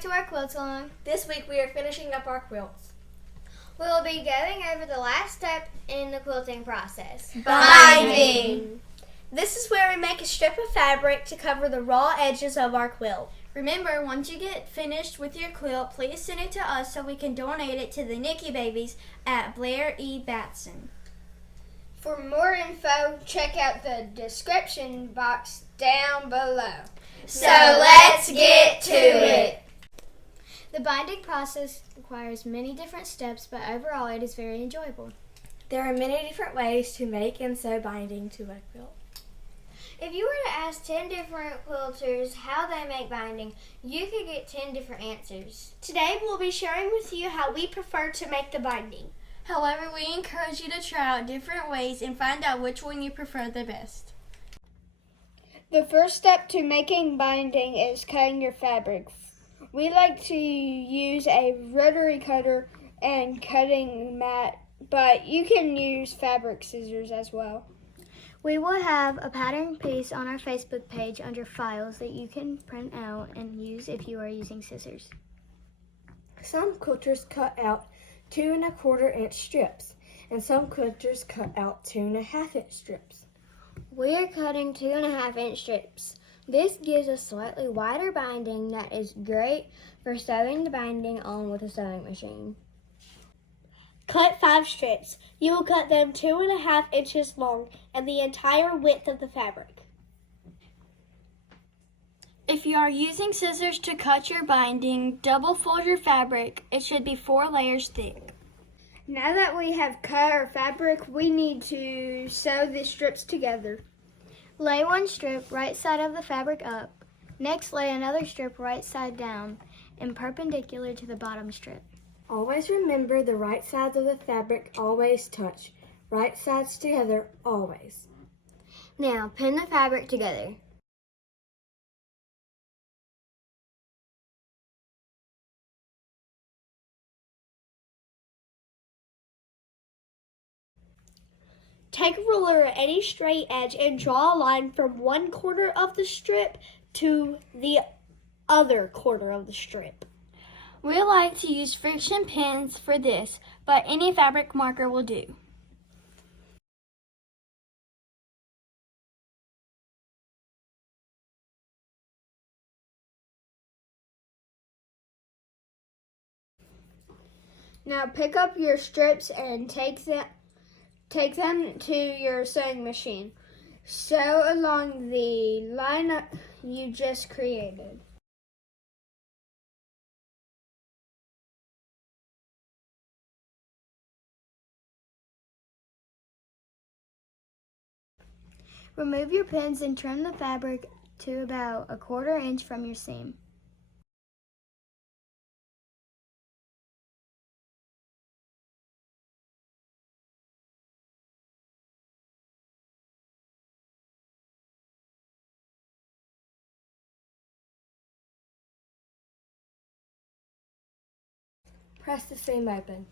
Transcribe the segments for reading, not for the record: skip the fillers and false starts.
back to our quilt salon. This week we are finishing up our quilts. We will be going over the last step in the quilting process. Binding! This is where we make a strip of fabric to cover the raw edges of our quilt. Remember, once you get finished with your quilt, please send it to us so we can donate it to the Nikki Babies at Blair E. Batson. For more info, check out the description box down below. So let's get to it. The binding process requires many different steps, but overall it is very enjoyable. There are many different ways to make and sew binding to a quilt. If you were to ask 10 different quilters how they make binding, you could get 10 different answers. Today we'll be sharing with you how we prefer to make the binding. However, we encourage you to try out different ways and find out which one you prefer the best. The first step to making binding is cutting your fabric. We like to use a rotary cutter and cutting mat, but you can use fabric scissors as well. We will have a pattern piece on our Facebook page under files that you can print out and use if you are using scissors. Some quilters cut out 2 1/4 inch strips, and some quilters cut out 2 1/2 inch strips. We are cutting 2 1/2 inch strips. This gives a slightly wider binding that is great for sewing the binding on with a sewing machine. Cut 5 strips. You will cut them 2 1/2 inches long and the entire width of the fabric. If you are using scissors to cut your binding, double fold your fabric. It should be 4 layers thick. Now that we have cut our fabric, we need to sew the strips together. Lay one strip right side of the fabric up. Next, lay another strip right side down and perpendicular to the bottom strip. Always remember the right sides of the fabric always touch. Right sides together, always. Now, pin the fabric together. Take a ruler at any straight edge and draw a line from one corner of the strip to the other corner of the strip. We like to use friction pins for this, but any fabric marker will do. Now pick up your strips and take them to your sewing machine. Sew along the line you just created. Remove your pins and trim the fabric to about 1/4 inch from your seam. Press the seam open.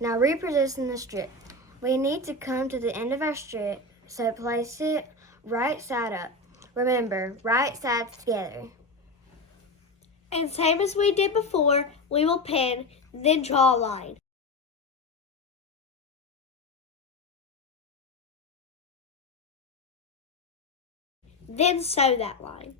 Now reposition the strip. We need to come to the end of our strip, so place it right side up. Remember, right sides together. And same as we did before, we will pin, then draw a line. Then sew that line.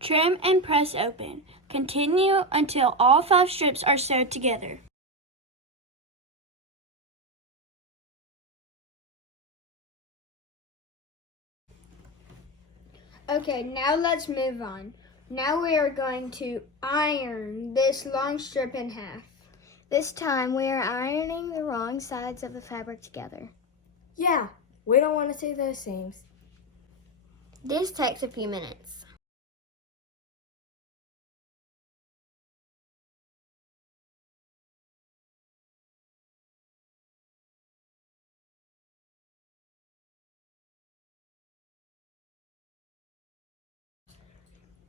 Trim and press open. Continue until all 5 strips are sewed together. Okay, now let's move on. Now we are going to iron this long strip in half. This time we are ironing the wrong sides of the fabric together. Yeah, we don't want to see those seams. This takes a few minutes.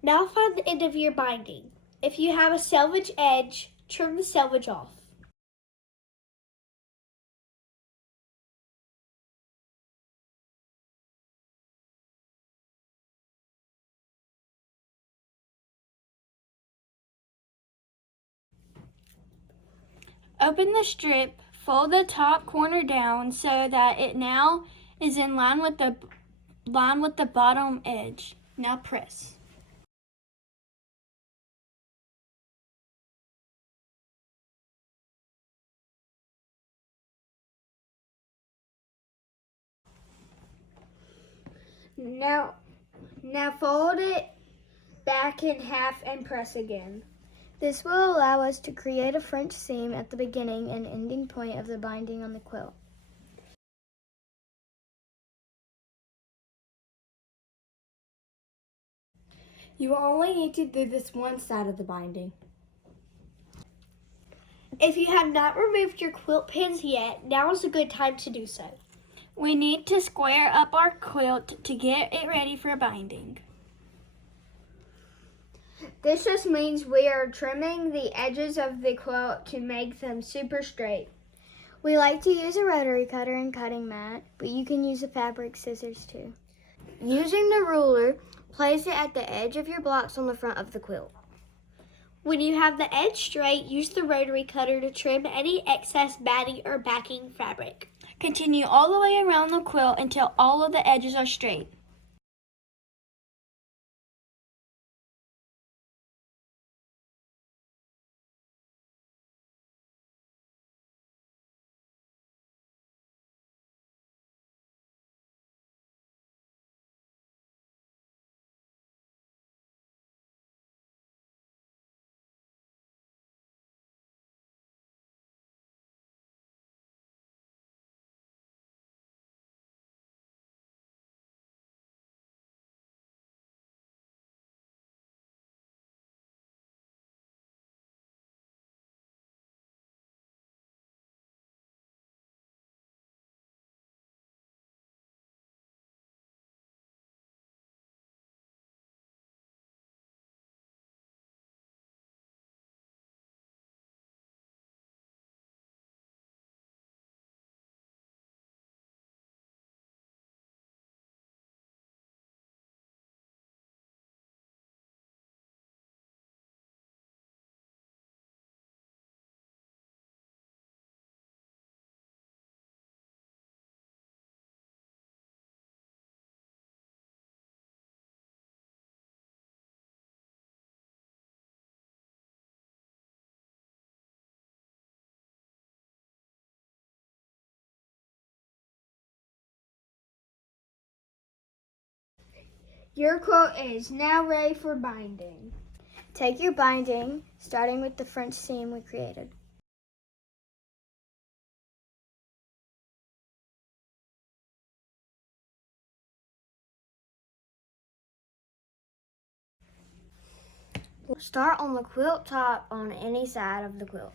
Now find the end of your binding. If you have a selvage edge, trim the selvage off. Open the strip, fold the top corner down so that it now is in line with the bottom edge. Now press. Now fold it back in half and press again. This will allow us to create a French seam at the beginning and ending point of the binding on the quilt. You will only need to do this one side of the binding. If you have not removed your quilt pins yet, now is a good time to do so. We need to square up our quilt to get it ready for binding. This just means we are trimming the edges of the quilt to make them super straight. We like to use a rotary cutter and cutting mat, but you can use a fabric scissors too. Using the ruler, place it at the edge of your blocks on the front of the quilt. When you have the edge straight, use the rotary cutter to trim any excess batting or backing fabric. Continue all the way around the quilt until all of the edges are straight. Your quilt is now ready for binding. Take your binding, starting with the French seam we created. Start on the quilt top on any side of the quilt.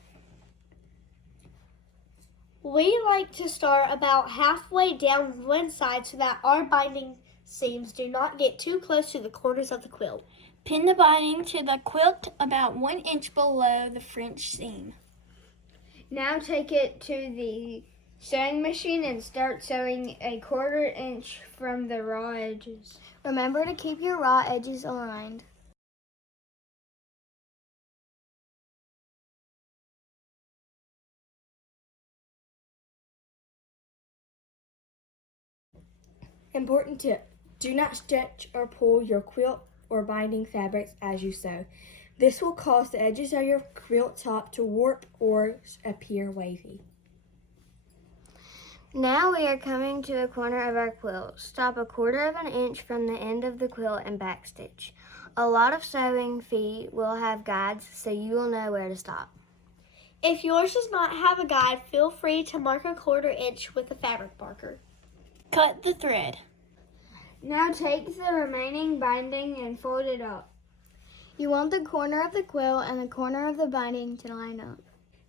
We like to start about halfway down one side so that our binding seams do not get too close to the corners of the quilt. Pin the binding to the quilt about 1 inch below the French seam. Now take it to the sewing machine and start sewing a 1/4 inch from the raw edges. Remember to keep your raw edges aligned. Important tip: do not stretch or pull your quilt or binding fabrics as you sew. This will cause the edges of your quilt top to warp or appear wavy. Now we are coming to a corner of our quilt. Stop a 1/4 inch from the end of the quilt and backstitch. A lot of sewing feet will have guides, so you will know where to stop. If yours does not have a guide, feel free to mark a 1/4 inch with a fabric marker. Cut the thread. Now take the remaining binding and fold it up. You want the corner of the quilt and the corner of the binding to line up.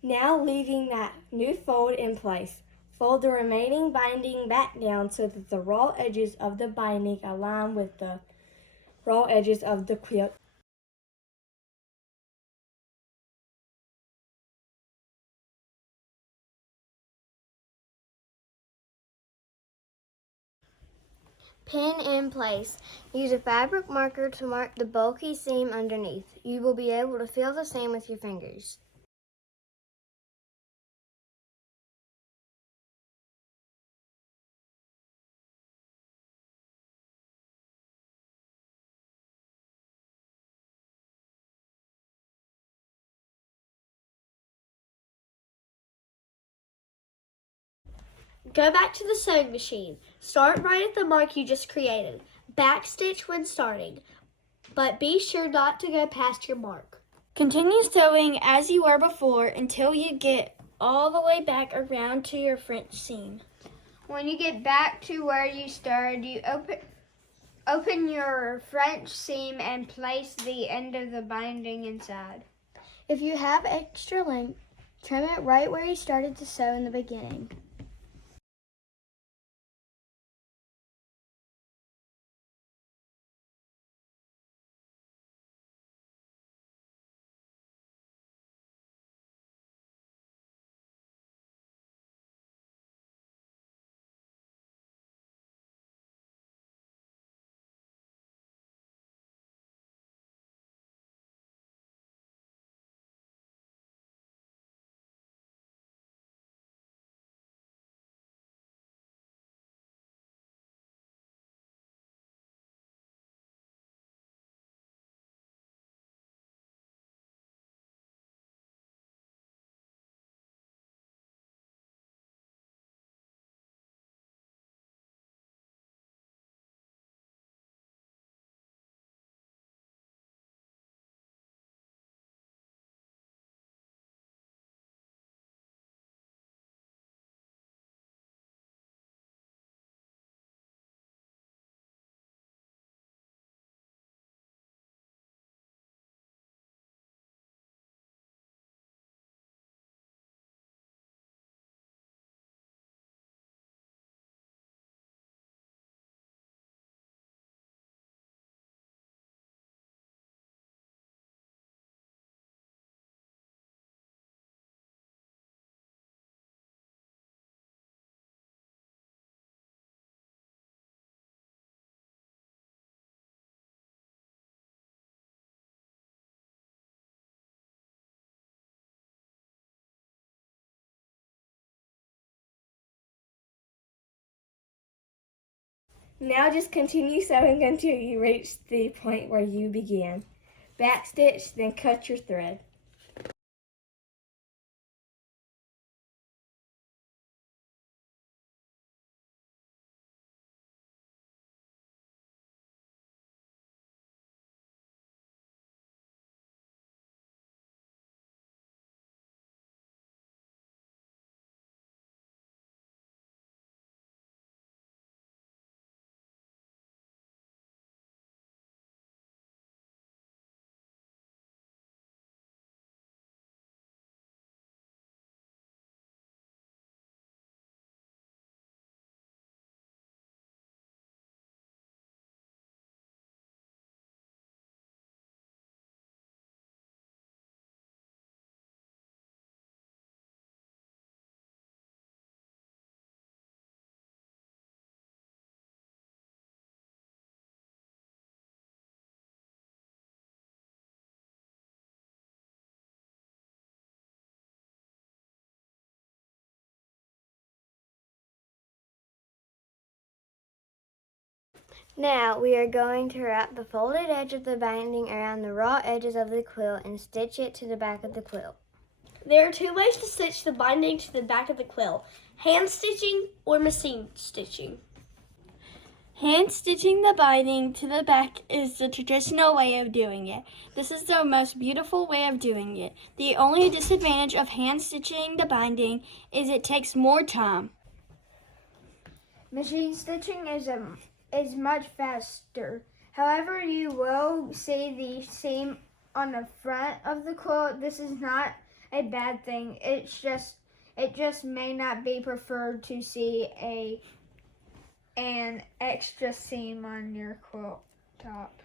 Now leaving that new fold in place, fold the remaining binding back down so that the raw edges of the binding align with the raw edges of the quilt. Pin in place. Use a fabric marker to mark the bulky seam underneath. You will be able to feel the seam with your fingers. Go back to the sewing machine. Start right at the mark you just created. Backstitch when starting, but be sure not to go past your mark. Continue sewing as you were before until you get all the way back around to your French seam. When you get back to where you started, you open your French seam and place the end of the binding inside. If you have extra length, trim it right where you started to sew in the beginning. Now just continue sewing until you reach the point where you began. Backstitch, then cut your thread. Now we are going to wrap the folded edge of the binding around the raw edges of the quilt and stitch it to the back of the quilt. There are two ways to stitch the binding to the back of the quilt: hand stitching or machine stitching. Hand stitching the binding to the back is the traditional way of doing it. This is the most beautiful way of doing it. The only disadvantage of hand stitching the binding is it takes more time. Machine stitching is much faster. However, you will see the seam on the front of the quilt. This is not a bad thing. It just may not be preferred to see an extra seam on your quilt top.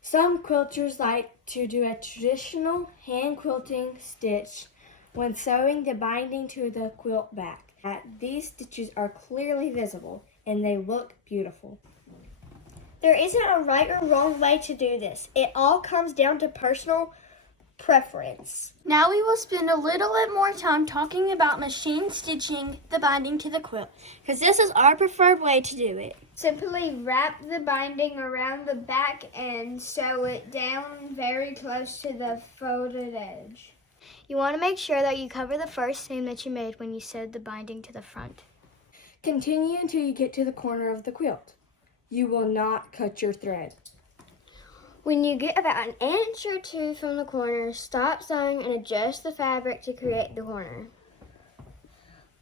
Some quilters like to do a traditional hand quilting stitch when sewing the binding to the quilt back. These stitches are clearly visible and they look beautiful. There isn't a right or wrong way to do this. It all comes down to personal preference. Now we will spend a little bit more time talking about machine stitching the binding to the quilt, because this is our preferred way to do it. Simply wrap the binding around the back and sew it down very close to the folded edge. You want to make sure that you cover the first seam that you made when you sewed the binding to the front. Continue until you get to the corner of the quilt. You will not cut your thread. When you get about an inch or two from the corner, stop sewing and adjust the fabric to create the corner.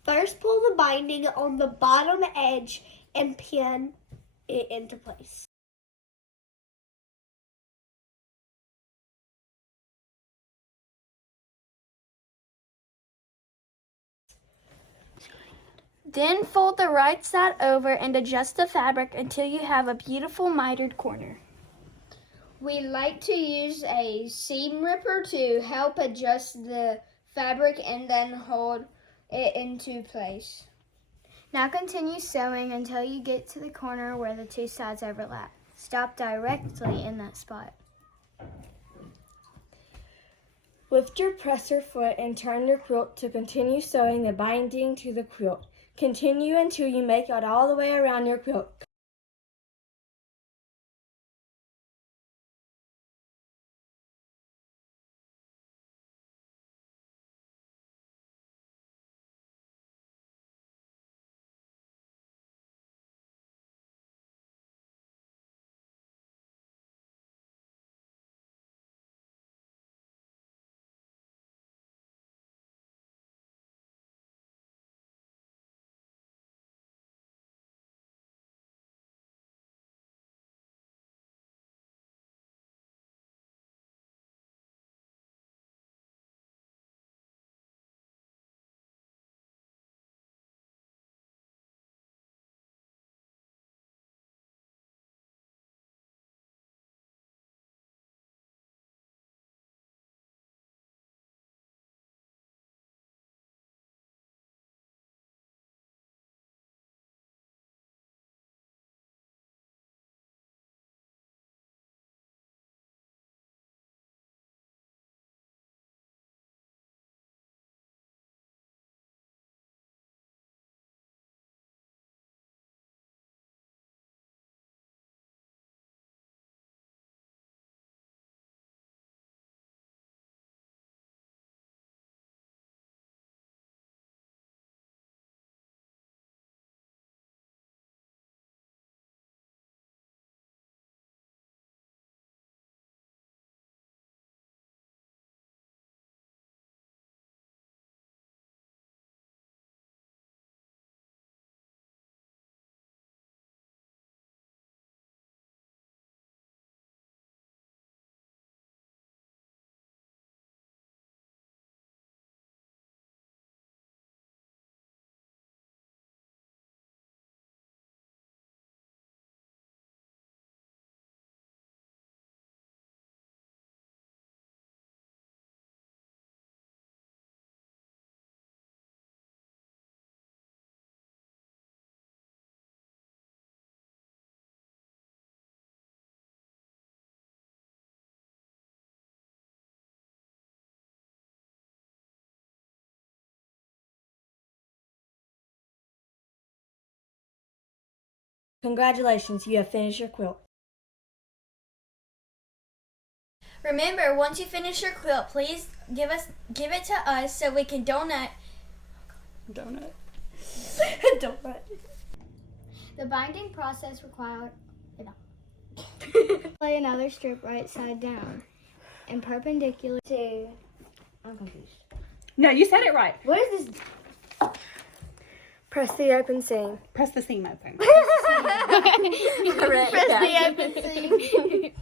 First, pull the binding on the bottom edge and pin it into place. Then fold the right side over and adjust the fabric until you have a beautiful mitered corner. We like to use a seam ripper to help adjust the fabric and then hold it into place. Now continue sewing until you get to the corner where the two sides overlap. Stop directly in that spot. Lift your presser foot and turn your quilt to continue sewing the binding to the quilt. Continue until you make it all the way around your quilt. Congratulations, you have finished your quilt. Remember, once you finish your quilt, please give it to us so we can donut. Donut. The binding process requires lay another strip right side down and perpendicular to. I'm confused. No, you said it right. What is this? Press the open seam. Press the seam open. Press the open seam.